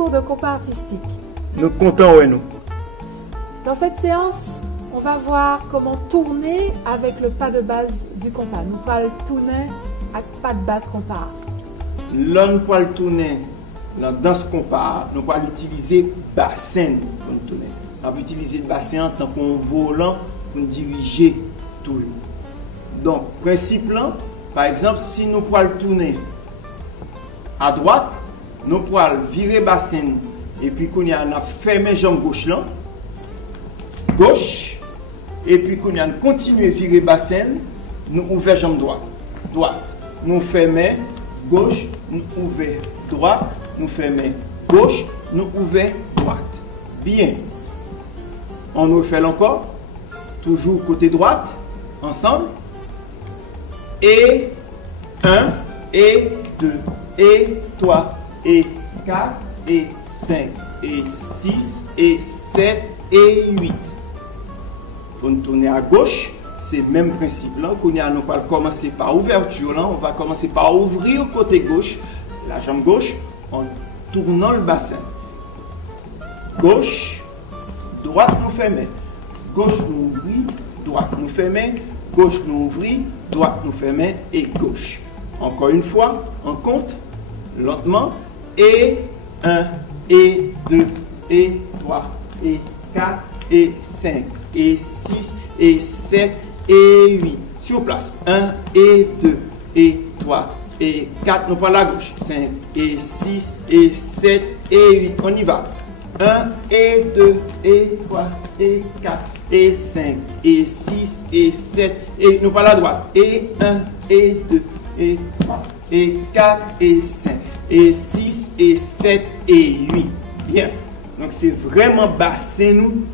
cours de compas artistique. Nous comptons, ouais, nous. Dans cette séance, on va voir comment tourner avec le pas de base du compas. Nous allons tourner avec pas de base compas. L'on peut tourner dans ce compas, nous allons utiliser bassin pour nous tourner. On va utiliser le bassin en tant qu'un volant pour diriger tout le. Donc, principe là, par exemple, si nous pouvons tourner à droite, nous pouvons virer bassin et puis qu'on y a fermé jambe gauche là, gauche, et puis qu'on y a continué virer bassin, nous ouvrons jambe droite, droite, nous fermons gauche, nous ouvrons droite, nous fermons gauche, nous ouvrons droite. Bien. On nous fait encore, toujours côté droite, ensemble. Et 1, et 2, et 3, et 4, et 5, et 6, et 7, et 8. Pour nous tourner à gauche, c'est le même principe là. Nous allons commencer par ouverture là. On va commencer par ouvrir côté gauche, la jambe gauche, en tournant le bassin. Gauche, droite nous fermons. Gauche nous ouvrir, droite nous fermons. Gauche nous ouvrir, droite nous fermons et gauche. Encore une fois, on compte lentement. Et 1, et 2, et 3, et 4, et 5, et 6, et 7, et 8. Sur place. 1, et 2, et 3, et 4. Nous prenons la gauche. 5, et 6, et 7, et 8. On y va. 1, et 2, et 3, et 4, et 5, et 6, et 7, et nous prenons la droite. Et 1, et 2, et 3, et 4, et 5, et 6, et 7, et 8. Bien. Donc c'est vraiment bassin nous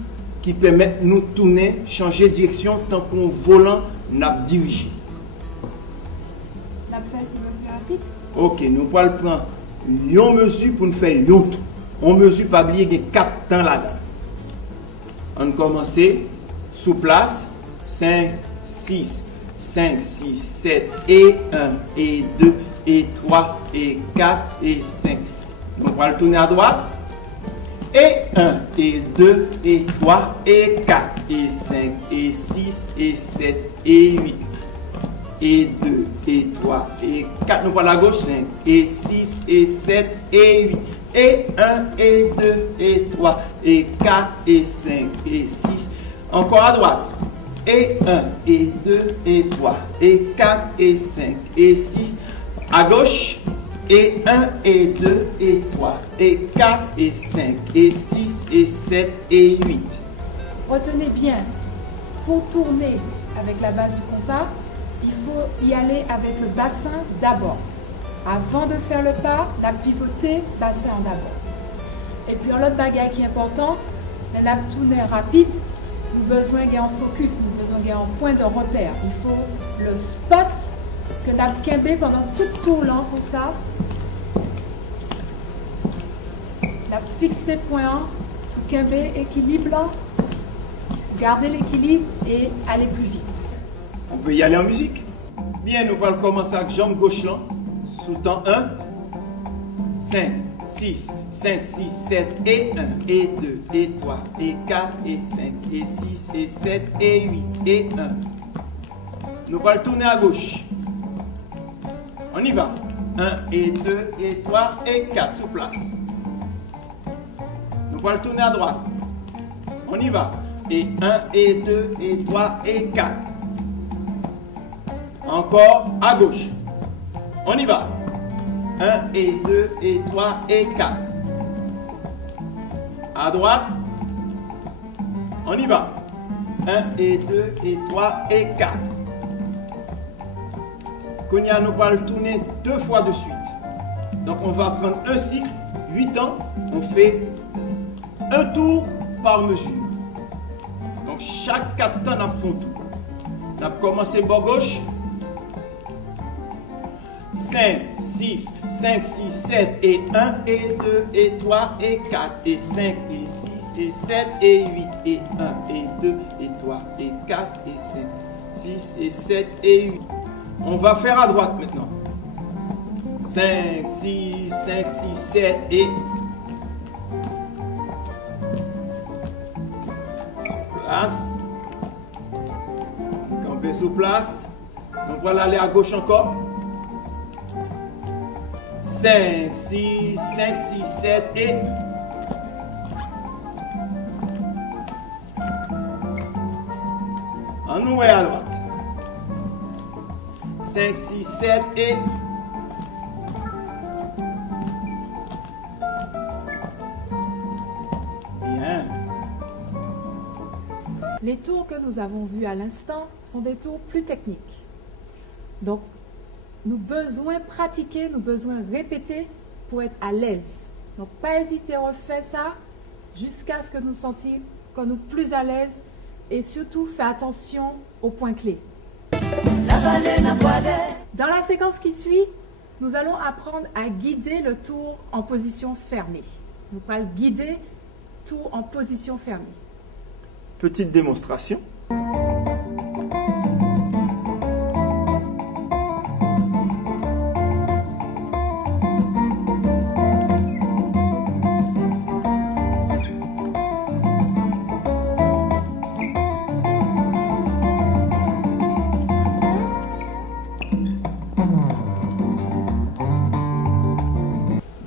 qui permet de nous tourner, changer de direction tant qu'on volant n'a dirigé. La place est plus rapide. Ok, nous allons prendre une mesure pour nous faire un tour. On mesure pas oublier qu'il y a 4 temps là-dedans. On commence sous place 5, 6, 5, 6, 7 et 1 et 2 et 3 et 4 et 5. Donc on va le tourner à droite. Et 1 et 2 et 3 et 4 et 5 et 6 et 7 et 8. Et 2 et 3 et 4. Nous prenons la gauche 5 et 6 et 7 et 8. Et 1, et 2, et 3, et 4, et 5, et 6. Encore à droite. Et 1, et 2, et 3, et 4, et 5, et 6. À gauche. Et 1, et 2, et 3, et 4, et 5, et 6, et 7, et 8. Retenez bien, pour tourner avec la base du compas, il faut y aller avec le bassin d'abord. Avant de faire le pas, la pivoter bassin en d'abord. Et puis l'autre bagage qui est important, la tournée rapide, nous avons besoin d'un focus, nous avons besoin d'un point de repère. Il faut le spot que nous avons pendant tout le tour lent comme ça. La fixer point 1, pour équilibre là, garder l'équilibre et aller plus vite. On peut y aller en musique. Bien, nous allons commencer avec jambe gauche là. Sous temps 1, 5, 6, 5, 6, 7, et 1, et 2, et 3, et 4, et 5, et 6, et 7, et 8, et 1. Nous allons tourner à gauche. On y va. 1, et 2, et 3, et 4, sur place. Nous allons tourner à droite. On y va. Et 1, et 2, et 3, et 4. Encore à gauche. On y va. 1 et 2 et 3 et 4. À droite. On y va. 1 et 2 et 3 et 4. Kounia, nous allons tourner 2 fois de suite. Donc on va prendre un cycle, 8 temps. On fait un tour par mesure. Donc chaque 4 temps, on fait un tour. On a commencé bord gauche. 5, 6, 5, 6, 7 et 1 et 2 et 3 et 4 et 5 et 6 et 7 et 8 et 1 et 2 et 3 et 4 et 5, 6 et 7 et 8. On va faire à droite maintenant. 5, 6, 5, 6, 7 et place. Camper sous place. On va aller à gauche encore. 5, 6, 7 et... On nous à droite. 5, 6, 7 et... Bien. Les tours que nous avons vus à l'instant sont des tours plus techniques. Donc, nous besoin pratiquer, nous besoin répéter pour être à l'aise. Donc, pas hésiter à refaire ça jusqu'à ce que nous sentions qu'on nous plus à l'aise et surtout, fais attention aux points clés. Dans la séquence qui suit, nous allons apprendre à guider le tour en position fermée. Nous allons guider tour en position fermée. Petite démonstration.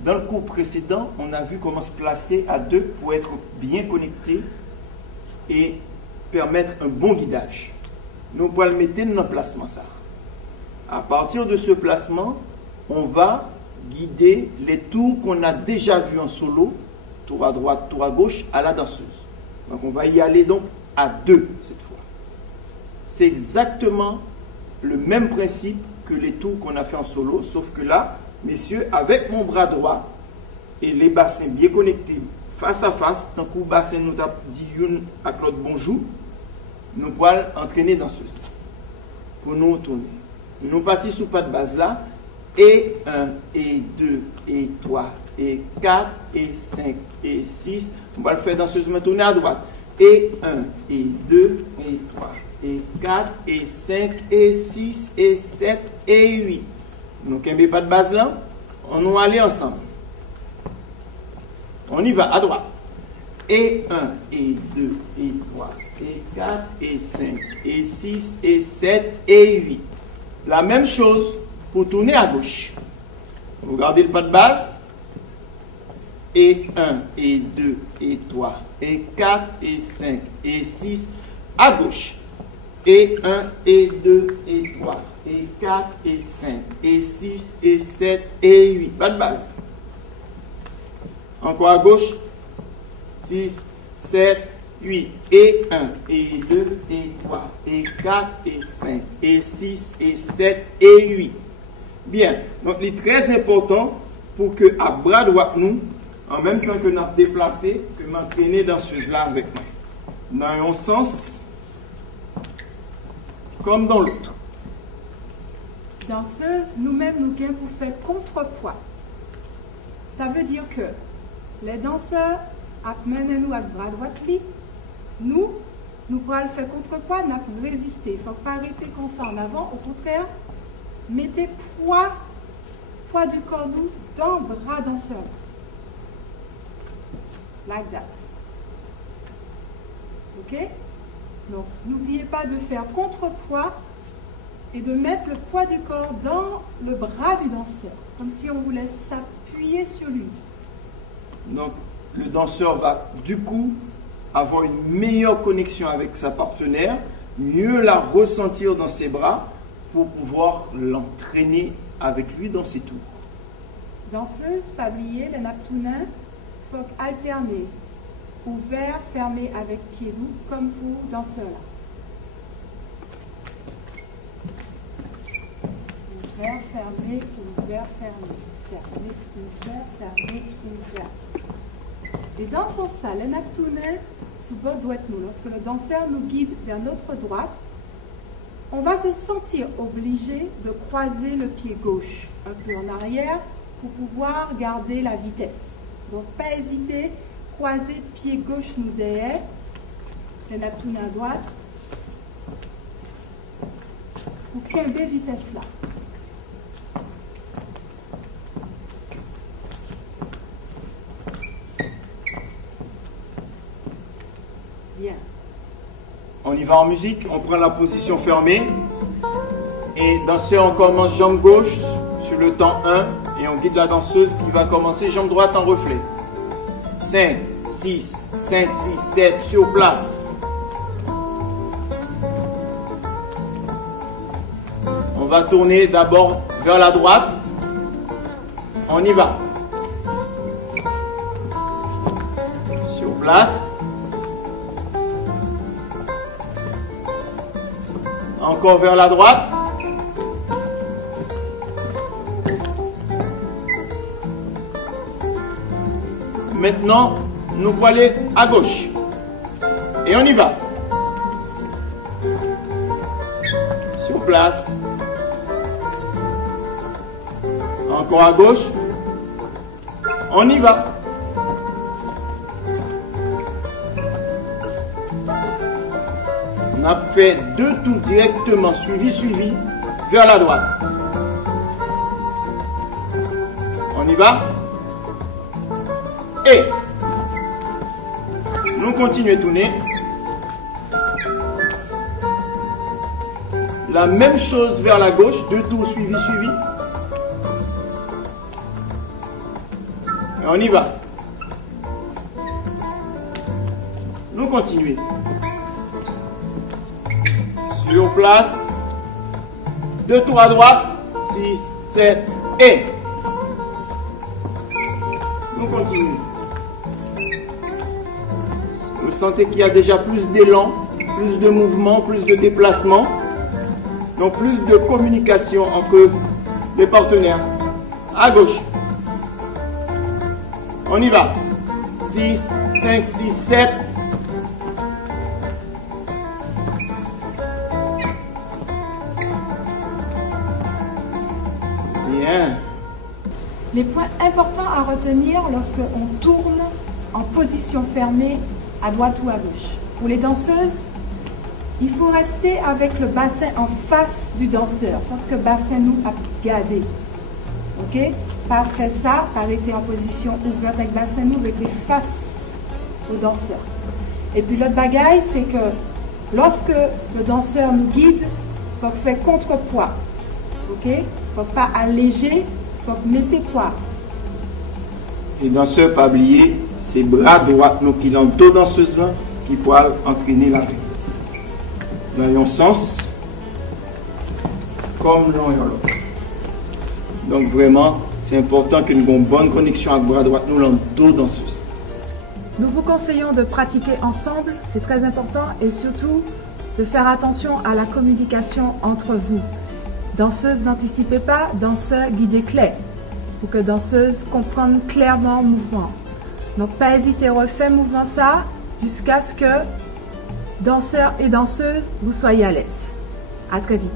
Dans le cours précédent, on a vu comment se placer à deux pour être bien connecté et permettre un bon guidage. Nous allons le mettre dans le placement ça. À partir de ce placement, on va guider les tours qu'on a déjà vus en solo, tour à droite, tour à gauche, à la danseuse. Donc on va y aller donc à deux cette fois. C'est exactement le même principe que les tours qu'on a fait en solo, sauf que là, messieurs, avec mon bras droit et les bassins bien connectés face à face, tant que le bassin nous a dit une à l'autre bonjour, nous allons entraîner danseuse pour nous retourner. Nous partons sous pas de base là, et 1, et 2, et 3, et 4, et 5, et 6. On va le faire danseuse, me tourner à droite. Et 1, et 2, et 3, et 4, et 5, et 6, et 7, et 8. Nous ne pas de base là, on va aller ensemble. On y va à droite. Et 1, et 2, et 3, et 4, et 5, et 6, et 7, et 8. La même chose pour tourner à gauche. Vous regardez le pas de base. Et 1, et 2, et 3, et 4, et 5, et 6, à gauche. Et 1, et 2, et 3, et 4, et 5, et 6, et 7, et 8. Pas de base. Encore à gauche. 6, 7, 8. Et 1, et 2, et 3, et 4, et 5, et 6, et 7, et 8. Bien. Donc, il est très important pour que à bras droit, nous, en même temps que nous avons déplacé, que nous entraîner danseuse là avec nous. Dans un sens, comme dans l'autre. Danseuse, nous-mêmes, nous gagnons pour faire contrepoids. Ça veut dire que les danseurs amènent nous à bras droit, nous pourrons faire contrepoids, nous pouvons résister. Il ne faut pas arrêter comme ça en avant. Au contraire, mettez poids du corps nous dans le bras danseur. Like that. Ok? Donc, n'oubliez pas de faire contrepoids et de mettre le poids du corps dans le bras du danseur, comme si on voulait s'appuyer sur lui. Donc, le danseur va du coup avoir une meilleure connexion avec sa partenaire, mieux la ressentir dans ses bras pour pouvoir l'entraîner avec lui dans ses tours. Danseuse, pas oublier, les naptounins, il faut alterner. Ouvert, fermé avec pied doux, comme pour danseur. Ouvert, fermé, ouvert, fermé. Fermé, ouvert, fermé, ouvert. Et dans ce sens-là, les naptounins, sous votre droite, nous, lorsque le danseur nous guide vers notre droite, on va se sentir obligé de croiser le pied gauche un peu en arrière pour pouvoir garder la vitesse. Donc, pas hésiter, croiser pied gauche nous derrière, les naptounins à droite, pour quelle vitesse là. Bien. va en musique, on prend la position fermée. Et danseur, on commence jambe gauche sur le temps 1 et on guide la danseuse qui va commencer jambe droite en reflet. 5, 6, 5, 6, 7, sur place. On va tourner d'abord vers la droite. On y va. Sur place. Encore vers la droite. Maintenant, nous allons aller à gauche. Et on y va. Sur place. Encore à gauche. On y va. On a fait 2 tours directement, suivi, vers la droite. On y va. Et nous continuons à tourner. La même chose vers la gauche, 2 tours suivi. Et on y va. Nous continuons. Sur place. 2 tours à droite. 6, 7 et. Nous continuons. Vous sentez qu'il y a déjà plus d'élan, plus de mouvement, plus de déplacement. Donc plus de communication entre les partenaires. À gauche. On y va. 6, 5, 6, 7. Bien. Les points importants à retenir lorsque on tourne en position fermée à droite ou à gauche. Pour les danseuses, il faut rester avec le bassin en face du danseur. Il faut que le bassin nous a gardé. Ok? Pas faire ça, pas rester en position ouverte avec le bassin nous, rester face au danseur. Et puis l'autre bagaille, c'est que lorsque le danseur nous guide, il faut faire contrepoids. Ok? Il ne faut pas alléger, il faut mettre poids. Et danseur, pas oublier, c'est bras droit nous qui l'ont deux danseuses là qui pourra entraîner la vie. Dans un sens comme l'un et l'autre. Donc vraiment, c'est important que nous ayons une bonne connexion avec bras droit nous l'ont deux danseuses. Nous vous conseillons de pratiquer ensemble, c'est très important, et surtout de faire attention à la communication entre vous. Danseuse, n'anticipez pas, danseur, guidez clair, pour que danseuse comprenne clairement le mouvement. Donc pas hésiter, refais mouvement ça jusqu'à ce que danseur et danseuse vous soyez à l'aise. À très vite.